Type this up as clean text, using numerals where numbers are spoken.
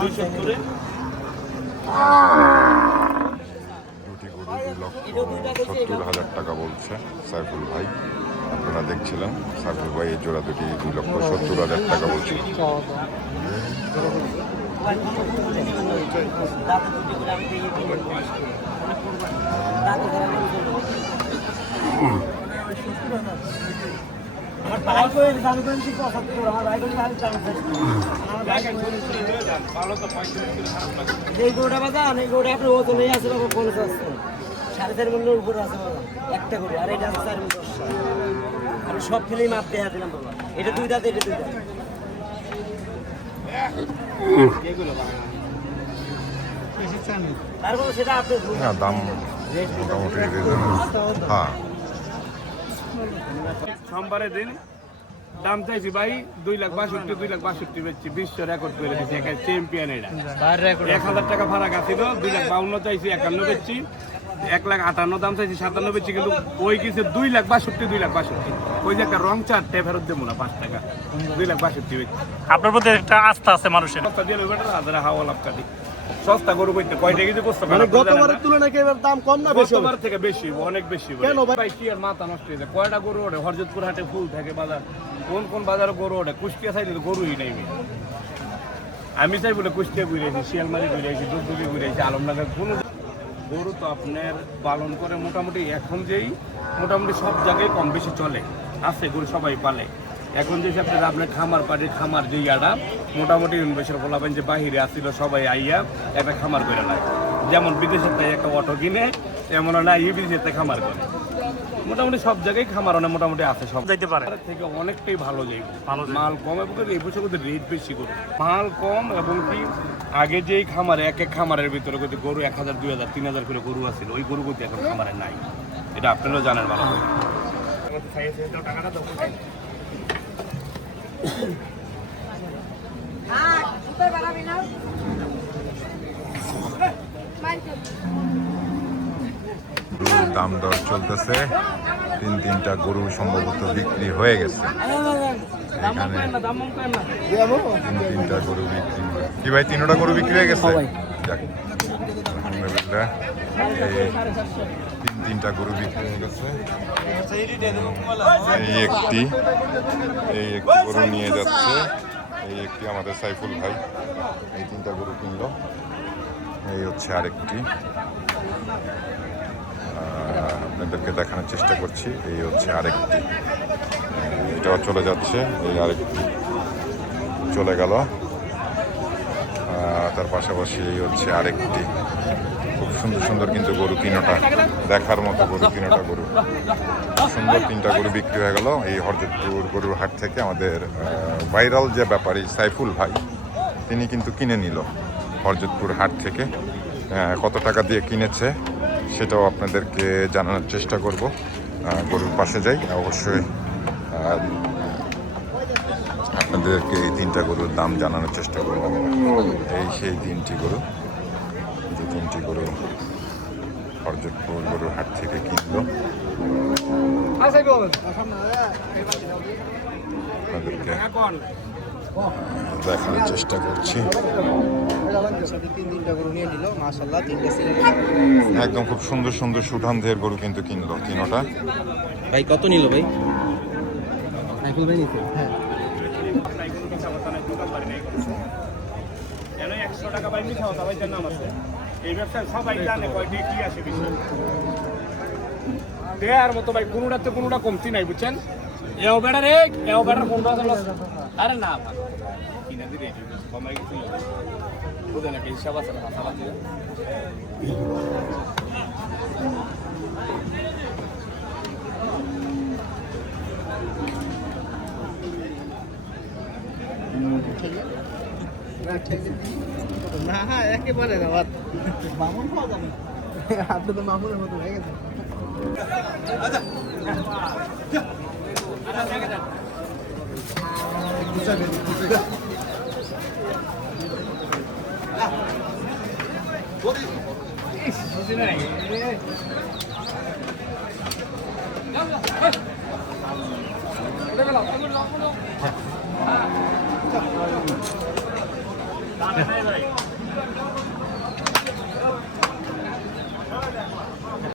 দুটি গরু 2,70,000 টাকা বলছে সাইফুল ভাই। আপনারা দেখছিলেন সাইফুল ভাই এই জোড়া দুটি 2,70,000 টাকা বলছে। গরুটা বাজান এই গরুটা আপনার ওজন নেই আছে বাবা 50 4.5 মনের উপরে আছে বাবা একটা গরু আর এটা আছে 4 মন 10 আমি সব ফেলেই মাপ দেয়া দিলাম বাবা এটা দুই দাঁত এটা দুই দাঁত তারপর সেটা আপনার দাম মোটামুটি হ্যাঁ সোমবারের দিন দাম চাইছি ভাই 2,62,2,62 বেচছি বিশ্ব রেকর্ড করে দিচ্ছি চ্যাম্পিয়ন এটা 1,000 টাকা ফারাক আছিল 2,52 চাইছি 51 বেচছি 1,58,000 দাম চাইছি 57 বেচছি কিন্তু ওই কিছু 2,62,2,62 ওই যে একটা রং চারটে ফেরত দেবো না 5 টাকা 2,62 বেচছি। আপনার প্রতি একটা আস্থা আছে মানুষের। সস্তা দিয়ে হাজার হাওয়া লাভ কাটি সস্তা গরু করতে কয়টা কিছু করতে মানে গতবারের তুলনায় কি এবার দাম কম না বেশি? গতবার থেকে বেশি অনেক বেশি। কেন ভাই কি আর মাথা নষ্ট হয়ে যায়? কয়টা গরু ওঠে হরজতপুর হাটে ফুল থাকে বাজার, কোন কোন বাজারে গরু ওঠে? কুষ্টিয়া সাইডে তো গরুই নাই। আমি চাই বলে কুষ্টিয়া ঘুরেছি, শিয়ালমারি ঘুরেছি, দুধুলি ঘুরেছি, আলমনগর কোনো গরু তো আপনার পালন করে মোটামুটি এখন যেই মোটামুটি সব জায়গায় কম বেশি চলে আছে গরু সবাই পালে। এখন যে আপনার খামার পাড়ির খামার যে ইয়াটা মোটামুটি ইনভেস্টার বলাবেন যে বাহিরে আসছিল সবাই আইয়া একটা খামার করে নেয়, যেমন বিদেশের তাই একটা অটো কিনে এমন না বিদেশের খামার করে। মোটামুটি সব জায়গায় খামার অনেক মোটামুটি আছে, সব যাইতে পারে থেকে অনেকটাই ভালো যাই মাল কম এবং এই বছর রেট বেশি করে মাল কম এবং কি আগে যেই খামারে এক এক খামারের ভিতরে কিন্তু গরু 1,000 2,000 3,000 করে গরু আছিল, ওই গরু কিন্তু এখন খামারে নাই। এটা আপনারাও জানেন ভালো করে। দাম দর চলতেছে, 3-3টা গরু সম্ভবত বিক্রি হয়ে গেছে। এখানে 3-3টা গরু বিক্রি কি ভাই 3টা গরু বিক্রি হয়ে গেছে? আলহামদুলিল্লাহ, এই 3-3টা গরু বিক্রি হয়ে গেছে। এই একটি গরু নিয়ে যাচ্ছে, এই একটি আমাদের সাইফুল ভাই এই 3টা গরু কিনলো। এই হচ্ছে আরেকটি, আপনাদেরকে দেখানোর চেষ্টা করছি। এই হচ্ছে আরেকটি, এটাও চলে যাচ্ছে। এই আরেকটি চলে গেল, তার পাশাপাশি এই হচ্ছে আরেকটি। খুব সুন্দর সুন্দর কিন্তু গরু, তিনটা দেখার মতো গরু, তিনটা গরু সুন্দর। 3টা গরু বিক্রি হয়ে গেল এই হরজতপুর গরুর হাট থেকে। আমাদের ভাইরাল যে ব্যাপারী সাইফুল ভাই, তিনি কিন্তু কিনে নিল হরজতপুর হাট থেকে। কত টাকা দিয়ে কিনেছে সেটাও আপনাদেরকে জানানোর চেষ্টা করব। গরুর পাশে যাই, অবশ্যই আপনাদেরকে এই 3টা গরুর দাম জানানোর চেষ্টা করব। এই সেই 3টি গরু, যে 3টি গরু হরজতপুর গরুর হাট থেকে কিনলো। আপনাদেরকে দেখানোর চেষ্টা করছি। একদম খুব সুন্দর সুন্দর সুঠামদের গরু কিন্তু কিনলো 3টা। ভাই কত নিল ভাই? হ্যাঁ 100 টাকা পাই মিঠা হতা ভাই নাম আছে। এই ব্যবসায় সবাই জানে কয়টি কি আছে বিষয় দেয়ার মতো ভাই, কোনোটাতে কোনোটা কমতি নাই, বুঝছেন? এও বেড়া রে, এও বেড়া কোনটা আরে না কিনা দিলে কমাই কিছু বুঝে নাকি হিসাব আছে না হাসাব আছে। না একেবারে না, মামুন পাওয়া যাবে, আপনি তো মামুনের মতো হয়ে গেছে। ভাই